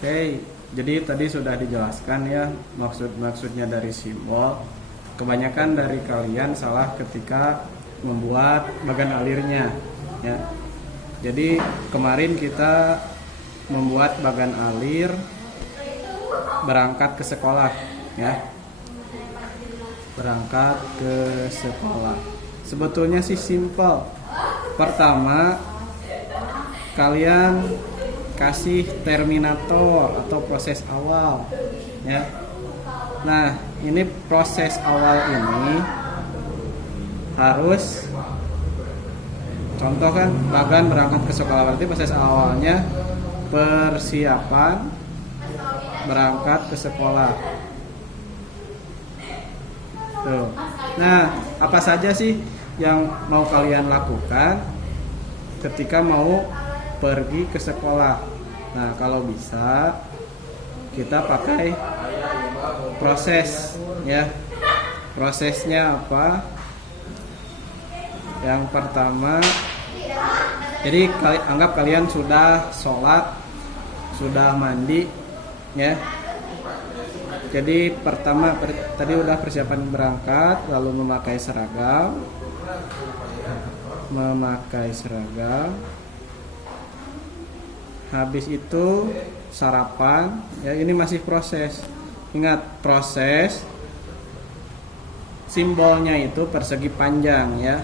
Oke, jadi tadi sudah dijelaskan ya maksudnya dari simbol. Kebanyakan dari kalian salah ketika membuat bagan alirnya ya. Jadi kemarin kita membuat bagan alir berangkat ke sekolah ya. Berangkat ke sekolah. Sebetulnya sih simpel. Pertama, kalian kasih terminator atau proses awal ya. Nah, ini proses awal ini harus, contoh kan bagan berangkat ke sekolah, berarti proses awalnya persiapan berangkat ke sekolah. Tuh. Nah, apa saja sih yang mau kalian lakukan ketika mau pergi ke sekolah? Nah, kalau bisa kita pakai proses ya. Prosesnya apa? Yang pertama, jadi anggap kalian sudah sholat, sudah mandi ya. Jadi pertama tadi udah persiapan berangkat, lalu memakai seragam. Habis itu sarapan ya, ini masih proses. Ingat, proses simbolnya itu persegi panjang ya.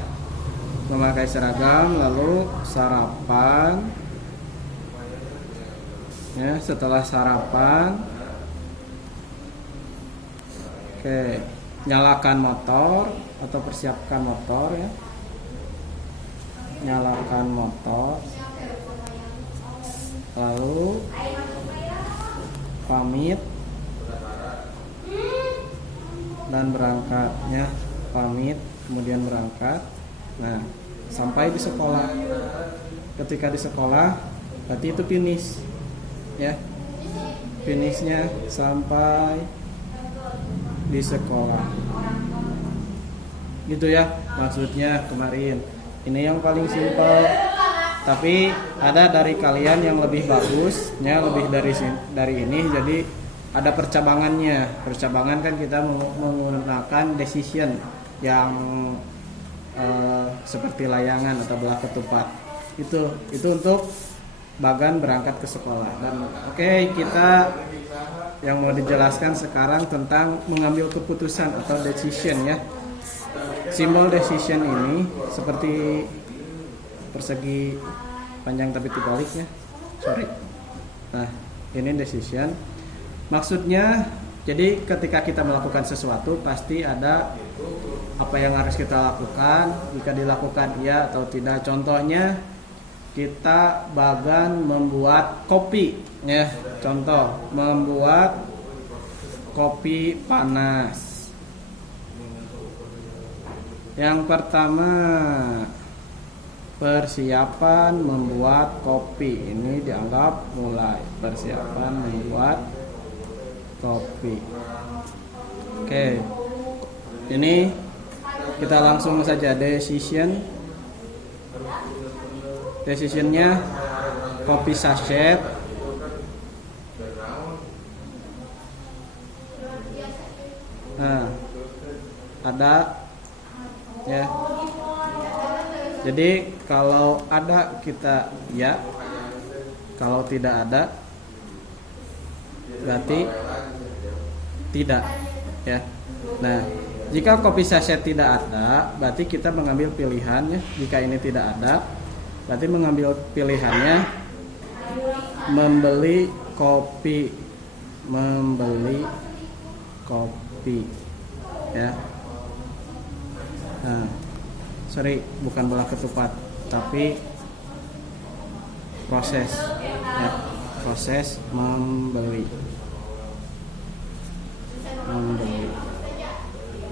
Memakai seragam lalu sarapan ya. Setelah sarapan, oke, nyalakan motor atau persiapkan motor ya. Nyalakan motor, lalu pamit dan berangkat ya. Pamit kemudian berangkat. Nah, sampai di sekolah. Ketika di sekolah berarti itu finish ya. Finishnya sampai di sekolah gitu ya, maksudnya kemarin. Ini yang paling simpel. Tapi ada dari kalian yang lebih bagusnya, lebih dari ini. Jadi ada percabangannya. Percabangan kan kita menggunakan decision yang seperti layangan atau belah ketupat. Itu untuk bagan berangkat ke sekolah. Dan oke, kita yang mau dijelaskan sekarang tentang mengambil keputusan atau decision ya. Simbol decision ini seperti persegi panjang tapi terbaliknya. Sorry. Nah, ini decision. Maksudnya, jadi ketika kita melakukan sesuatu pasti ada apa yang harus kita lakukan. Jika dilakukan iya atau tidak. Contohnya kita bagan membuat kopi ya. Contoh, membuat kopi panas. Yang pertama, persiapan membuat kopi. Ini dianggap mulai. Persiapan membuat kopi. Oke. Ini kita langsung saja decision. Decisionnya kopi sachet. Nah, ada ya. Jadi kalau ada kita ya, kalau tidak ada berarti tidak ya. Nah, jika kopi sachet tidak ada, berarti kita mengambil pilihan ya. Jika ini tidak ada, berarti mengambil pilihannya membeli kopi ya. Nah, sorry, bukan belah ketupat, tapi proses ya. Proses membeli.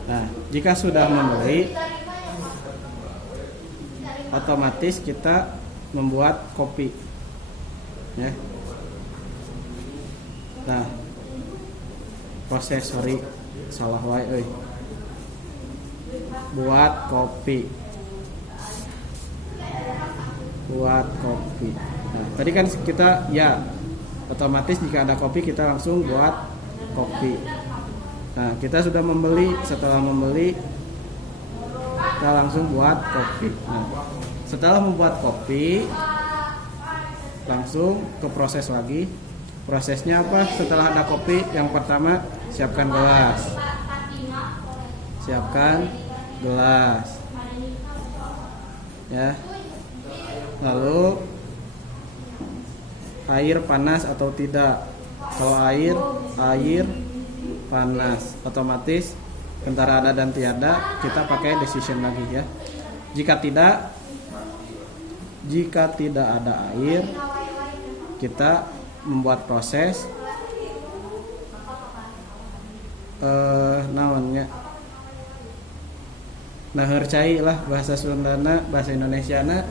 Nah, jika sudah membeli, otomatis kita membuat kopi ya. Nah, proses, sorry, salah wae buat kopi. Nah, tadi kan kita ya Otomatis jika ada kopi kita langsung buat kopi. Nah, kita sudah membeli, setelah membeli kita langsung buat kopi. Nah, setelah membuat kopi langsung ke proses lagi. Prosesnya apa? Setelah ada kopi, yang pertama siapkan gelas. Siapkan gelas. Ya. Lalu air panas atau tidak? Kalau air panas, otomatis antara ada dan tiada kita pakai decision lagi ya. Jika tidak ada air, kita membuat proses namanya naheur cai lah bahasa Sundana, bahasa Indonesiana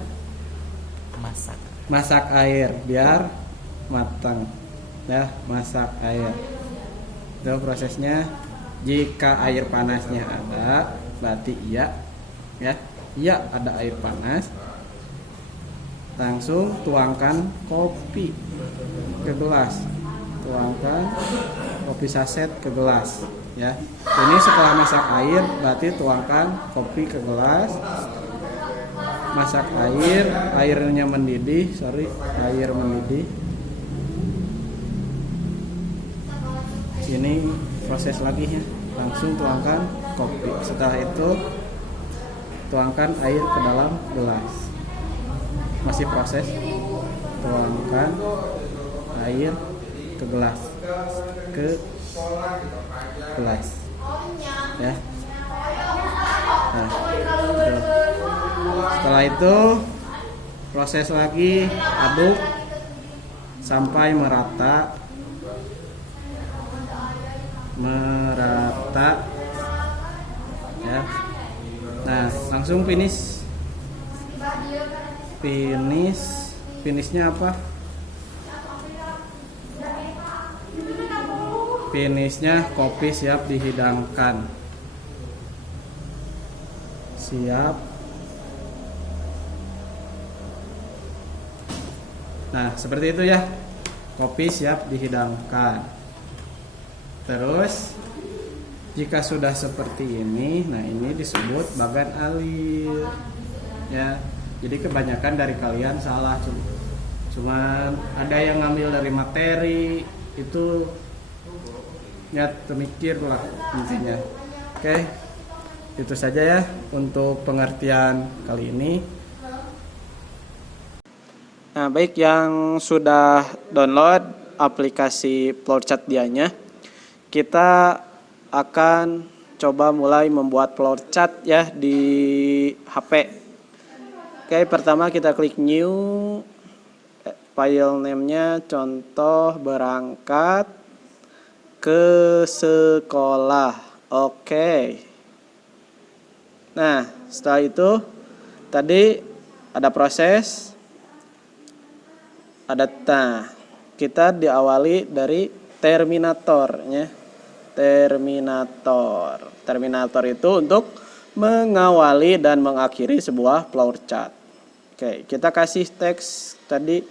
masak air biar matang ya, masak air itu prosesnya. Jika air panasnya ada berarti iya ada air panas, langsung tuangkan kopi ke gelas, tuangkan kopi saset ke gelas ya. Ini setelah masak air berarti tuangkan kopi ke gelas. Masak airnya mendidih, air mendidih. Ini proses lagi ya, langsung tuangkan kopi. Setelah itu tuangkan air ke dalam gelas. Masih proses, tuangkan air ke gelas, ya. Nah, setelah itu proses lagi, aduk sampai merata ya. Nah, langsung finishnya apa? Finishnya kopi siap dihidangkan. Nah, seperti itu ya. Kopi siap dihidangkan. Terus jika sudah seperti ini, nah ini disebut bagan alir ya. Jadi kebanyakan dari kalian salah, cuman ada yang ngambil dari materi itu ya, termikir lah intinya. Oke, itu saja ya untuk pengertian kali ini. Nah, baik yang sudah download aplikasi Flowchart Dianya, kita akan coba mulai membuat flowchart ya di HP. Oke, pertama kita klik new, file name-nya contoh berangkat ke sekolah. Oke. Nah, setelah itu tadi ada proses, kita diawali dari terminatornya. Terminator itu untuk mengawali dan mengakhiri sebuah flowchart. Oke, kita kasih teks tadi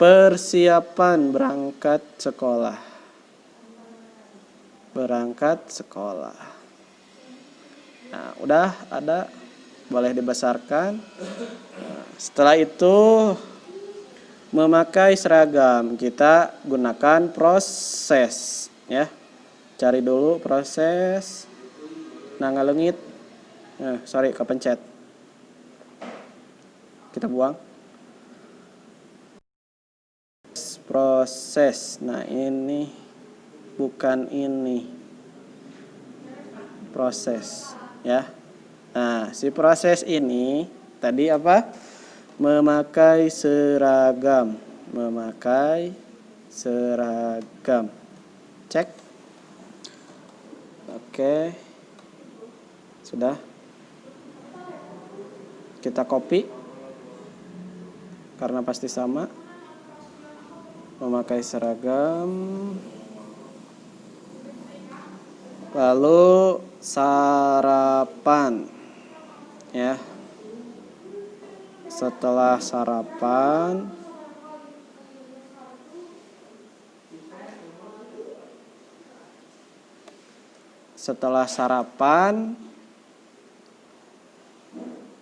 persiapan berangkat sekolah. Nah, udah ada, boleh dibesarkan. Nah, setelah itu memakai seragam, kita gunakan proses ya. Cari dulu proses. Nah, ngalengit. Kepencet. Kita buang. Proses. Nah, ini bukan ini. Proses ya. Nah, si proses ini tadi apa? Memakai seragam. Cek. Oke. Sudah. Kita copy. Karena pasti sama. Memakai seragam. Lalu sarapan. Ya. Setelah sarapan setelah sarapan,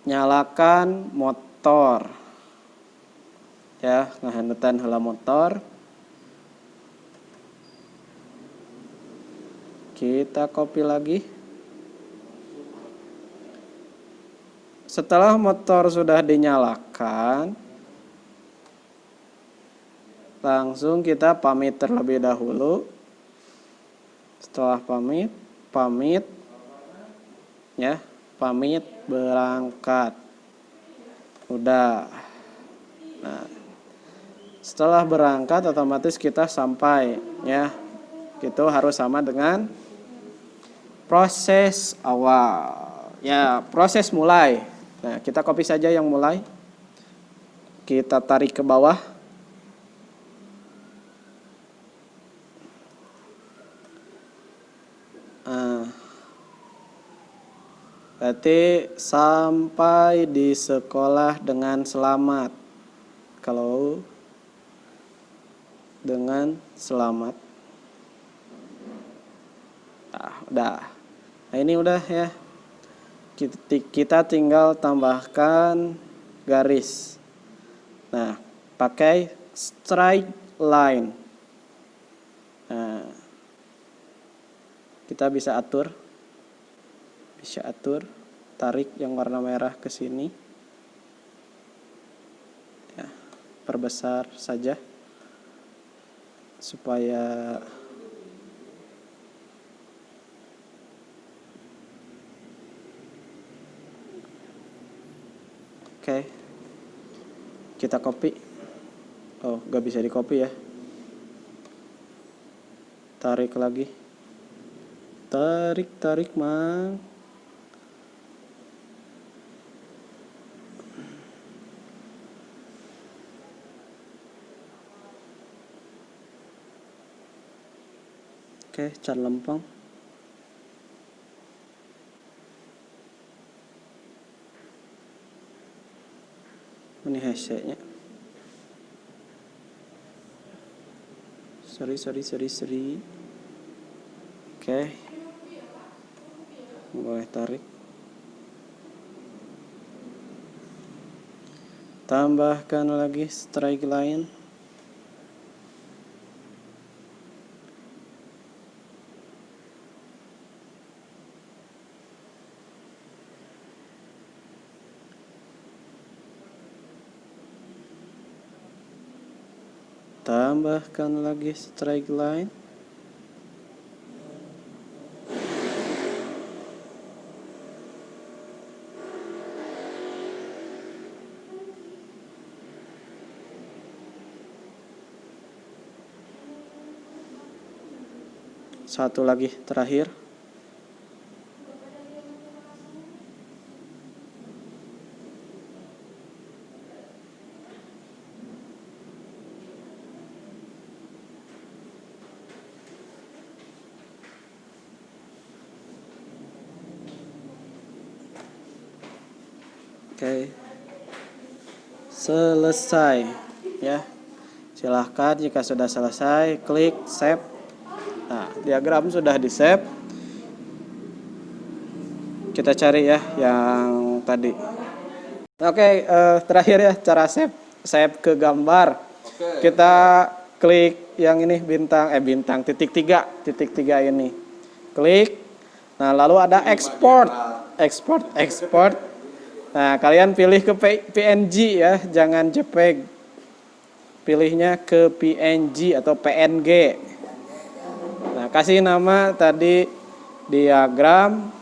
nyalakan motor. Ya, ngahaneutan heula motor. Kita copy lagi. Setelah motor sudah dinyalakan, langsung kita pamit terlebih dahulu. Setelah pamit ya, pamit berangkat. Udah. Nah, setelah berangkat otomatis kita sampai ya. Itu harus sama dengan proses awal. Ya, proses mulai. Nah, kita copy saja yang mulai. Kita tarik ke bawah. Berarti sampai di sekolah dengan selamat. Kalau dengan selamat. Nah, udah. Nah, ini udah ya. Kita tinggal tambahkan garis. Nah, pakai straight line. Nah, kita bisa atur, tarik yang warna merah ke sini. Ya, perbesar saja supaya oke. Kita copy. Oh, gak bisa di copy ya. Tarik lagi. Tarik, Mang. Oke, cat lempeng. Ini hashtagnya. Sorry. Oke. Boleh tarik. Tambahkan lagi straight line. Tambahkan lagi straight line. Satu lagi terakhir. Oke. Selesai ya. Silahkan jika sudah selesai klik save. Nah, diagram sudah di save. Kita cari ya yang tadi. Oke, terakhir ya cara save ke gambar. Kita klik yang ini bintang titik tiga ini. Klik. Nah, lalu ada export. Nah, kalian pilih ke PNG ya, jangan JPEG. Pilihnya ke PNG atau PNG. Nah, kasih nama tadi diagram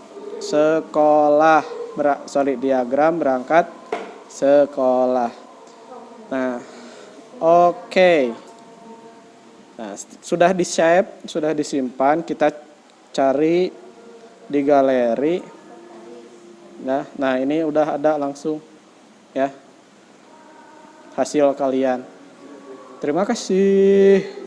diagram berangkat sekolah. Nah, oke. Nah, sudah di-save, sudah disimpan, kita cari di galeri. Nah, ini udah ada langsung ya hasil kalian. Terima kasih.